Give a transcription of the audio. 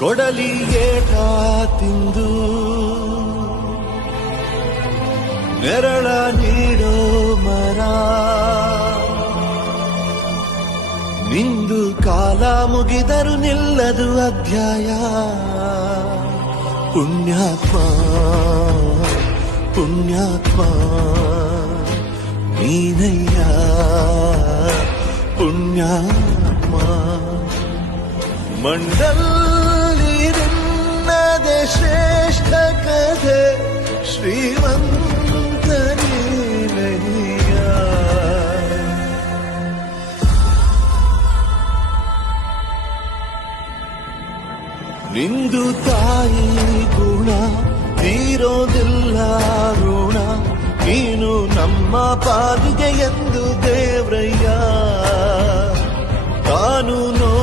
ಕೊಡಲಿ ಏಟ ತಿಂದು ನೆರಳ ನೀಡೋ ಮರ, ನಿಂದು ಕಾಲ ಮುಗಿದರು ನಿಲ್ಲದು ಅಧ್ಯಾಯ. ಪುಣ್ಯಾತ್ಮ ಪುಣ್ಯಾತ್ಮ ನೀನಯ್ಯ ಪುಣ್ಯಾತ್ಮ. ಮಂಡಲ್ಲಿ ನಿನ್ನದೆ ಶ್ರೇಷ್ಠ ಕಥೆ, ಶ್ರೀಮಂತ ನೀನಯ್ಯ. ನಿಂದು ತಾಯಿ ಗುಣ ತೀರೋದಿಲ್ಲ ಋಣ, ನೀನು ನಮ್ಮ ಪಾಲಿಗೆ ಎಂದು ದೇವ್ರಯ್ಯ. ತಾನು